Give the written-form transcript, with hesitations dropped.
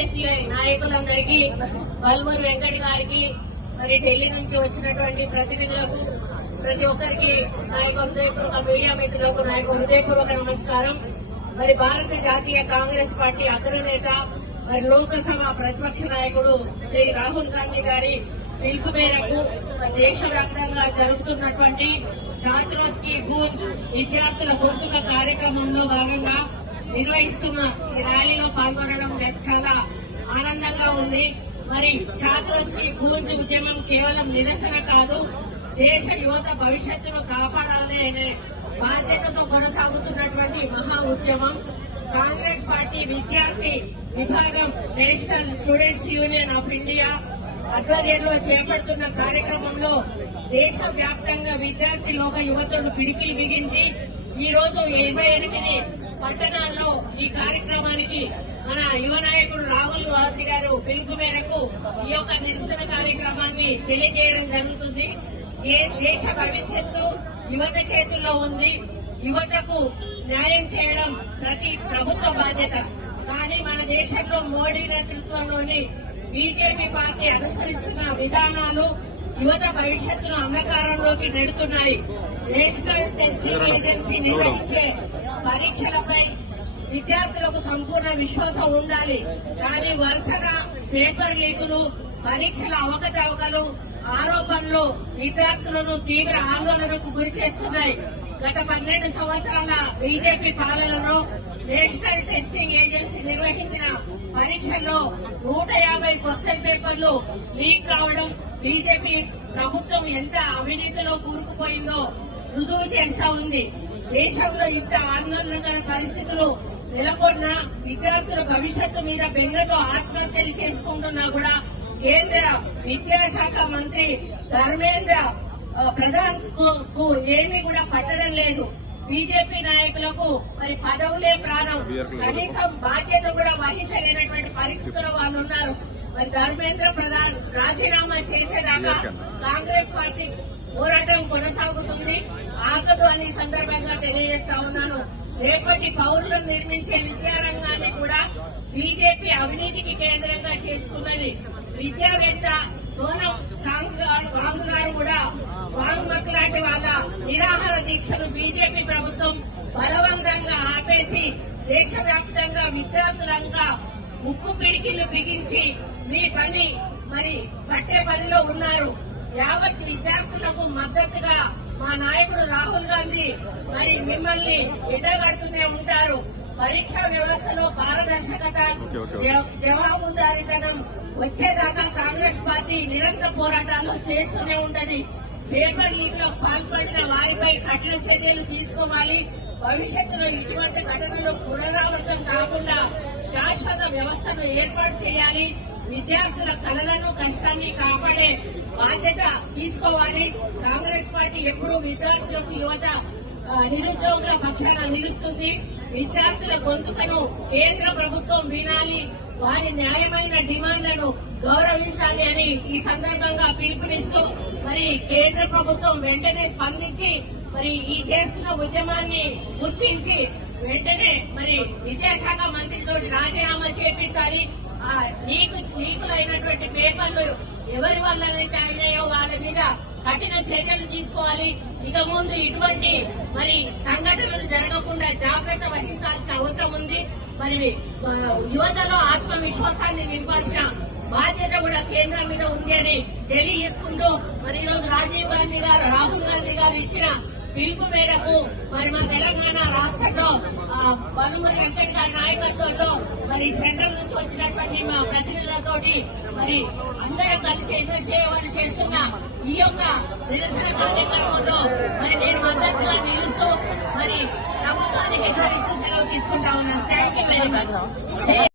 MSU నాయకులందరికీ, బల్మూరి వెంకట్ గారికి, మరి ఢిల్లీ నుంచి వచ్చినటువంటి ప్రతినిధులకు, ప్రతి ఒక్కరికి నా యొక్క హృదయపూర్వక మీడియా మిత్రులకు నా యొక్క హృదయపూర్వక నమస్కారం. మరి భారత జాతీయ కాంగ్రెస్ పార్టీ అగ్రనేత, మరి లోక్సభ ప్రతిపక్ష నాయకుడు శ్రీ రాహుల్ గాంధీ గారి పిలుపు మేరకు దేశవ్యాప్తంగా జరుగుతున్నటువంటి ఛాత్రోస్ కి గూంజ్ విద్యార్థుల గొంతుక కార్యక్రమంలో భాగంగా నిర్వహిస్తున్న ఈ ర్యాలీలో పాల్గొనడం చాలా ఆనందంగా ఉంది. మరి ఛాత్రోస్ కి గూంజ్ ఉద్యమం కేవలం నిరసన కాదు, దేశ యువత భవిష్యత్తును కాపాడాలి అనే బాధ్యతతో కొనసాగుతున్నటువంటి మహా ఉద్యమం. కాంగ్రెస్ పార్టీ విద్యార్థి విభాగం national students union of India ఆధ్వర్యంలో చేపడుతున్న కార్యక్రమంలో దేశవ్యాప్తంగా విద్యార్థి లోక యువతను పిడికిలు బిగించి ఈ రోజు 28 పట్టణాల్లో ఈ కార్యక్రమానికి మన యువ నాయకుడు రాహుల్ గాంధీ గారు పిలుపు మేరకు ఈ యొక్క నిరసన కార్యక్రమాన్ని తెలియజేయడం జరుగుతుంది. దేశ భవిష్యత్తు యువత చేతుల్లో ఉంది. యువతకు న్యాయం చేయడం ప్రతి ప్రభుత్వ బాధ్యత. కానీ మన దేశంలో మోడీ నేతృత్వంలోని బీజేపీ పార్టీ అనుసరిస్తున్న విధానాలు యువత భవిష్యత్తును అంధకారంలోకి నెడుతున్నాయి. నేషనల్ టెస్టింగ్ ఏజెన్సీ నిర్వహించే పరీక్షలపై విద్యార్థులకు సంపూర్ణ విశ్వాసం ఉండాలి. కానీ వరుసగా పేపర్ లీకులు, పరీక్షల అవకతవకలు, ఆరోపణలు విద్యార్థులను తీవ్ర ఆందోళనకు గురి చేస్తున్నాయి. గత 12 సంవత్సరాల బీజేపీ పాలనలో నేషనల్ టెస్టింగ్ ఏజెన్సీ నిర్వహించిన పరీక్షల్లో 150 క్వశ్చన్ పేపర్లు లీక్ కావడం బీజేపీ ప్రభుత్వం ఎంత అవినీతిలో కూరుకుపోయిందో రుజువు చేస్తా ఉంది. దేశంలో ఇంత ఆందోళనకర పరిస్థితులు నెలకొన్న విద్యార్థుల భవిష్యత్తు మీద బెంగతో ఆత్మహత్యలు చేసుకుంటున్నా కూడా కేంద్ర విద్యాశాఖ మంత్రి ధర్మేంద్ర ప్రధాన్ కు ఏమీ కూడా పట్టడం లేదు. బీజేపీ నాయకులకు మరి పదవులే ప్రాణం, కనీసం బాధ్యత కూడా వహించలేనటువంటి పరిస్థితుల్లో వాళ్ళు ఉన్నారు. మరి ధర్మేంద్ర ప్రధాన్ రాజీనామా చేసేదాకా కాంగ్రెస్ పార్టీ పోరాటం కొనసాగుతుంది, ఆగదు అని సందర్భంగా తెలియజేస్తా ఉన్నాను. రేపటి పౌరులను నిర్మించే విద్యారంగాన్ని కూడా బీజేపీ అవినీతికి కేంద్రంగా చేసుకున్నది. విద్యావేత్త సోనం వాంగ్ గారు కూడా వాంగ్మక్ లాంటి వాళ్ళ నిరాహార దీక్షను బీజేపీ ప్రభుత్వం బలవంతంగా ఆపేసి దేశవ్యాప్తంగా విద్యార్థులంగా ముక్కు పిడికిలు బిగించి మీ పని మరి పట్టే పనిలో ఉన్నారు. యావత్ విద్యార్థులకు మద్దతుగా మా నాయకుడు రాహుల్ గాంధీ మరి మిమ్మల్ని ఎండగడుతూనే ఉంటారు. పరీక్షా వ్యవస్థలో పారదర్శకత, జవాబుదారీతనం వచ్చేదాకా కాంగ్రెస్ పార్టీ నిరంతర పోరాటాలు చేస్తూనే ఉంటది. పేపర్ లీక్ లో పాల్పడిన వారిపై కఠిన చర్యలు తీసుకోవాలి. భవిష్యత్తులో ఇటువంటి ఘటనలు పునరావృతం కాకుండా శాశ్వత వ్యవస్థను ఏర్పాటు చేయాలి. విద్యార్థుల కళలను, కష్టాన్ని కాపాడే బాధ్యత తీసుకోవాలి. కాంగ్రెస్ పార్టీ ఎప్పుడూ విద్యార్థులకు, యువత, నిరుద్యోగుల పక్షాన నిలుస్తుంది. విద్యార్థుల గొంతుకను కేంద్ర ప్రభుత్వం వినాలి, వారి న్యాయమైన డిమాండ్లను గౌరవించాలి అని ఈ సందర్భంగా పిలుపునిస్తూ మరి కేంద్ర ప్రభుత్వం వెంటనే స్పందించి మరి ఈ చేస్తున్న ఉద్యమాన్ని గుర్తించి వెంటనే మరి విద్యాశాఖ మంత్రితో రాజీనామా చేపించాలి. లీకులైనటువంటి పేపర్లు ఎవరి వల్లనైతే అయినాయో వాళ్ళ మీద కఠిన చర్యలు తీసుకోవాలి. ఇక ముందు ఇటువంటి మరి సంఘటనలు జరగకుండా జాగ్రత్త వహించాల్సిన అవసరం ఉంది. మరి యువతలో ఆత్మవిశ్వాసాన్ని నింపాల్సిన బాధ్యత కూడా కేంద్రం మీద ఉంది అని తెలియజేసుకుంటూ మరి ఈరోజు రాజీవ్ గాంధీ గారు, రాహుల్ గాంధీ గారు ఇచ్చిన పిలుపు మేరకు మరి మా తెలంగాణ రాష్ట్రంలో బల్మూరి వెంకట్ గారి నాయకత్వంలో మరి సెంట్రల్ నుంచి వచ్చినటువంటి మా ప్రతినిధులతోటి మరి అందరూ కలిసి ఎంఎస్ఏ వాళ్ళు చేస్తున్న ఈ యొక్క నిరసన కార్యక్రమంలో మరి నేను మద్దతుగా నిలుస్తూ మరి ప్రభుత్వానికి హెచ్చరిస్తూ సెలవు తీసుకుంటా ఉన్నాను. Thank you very much.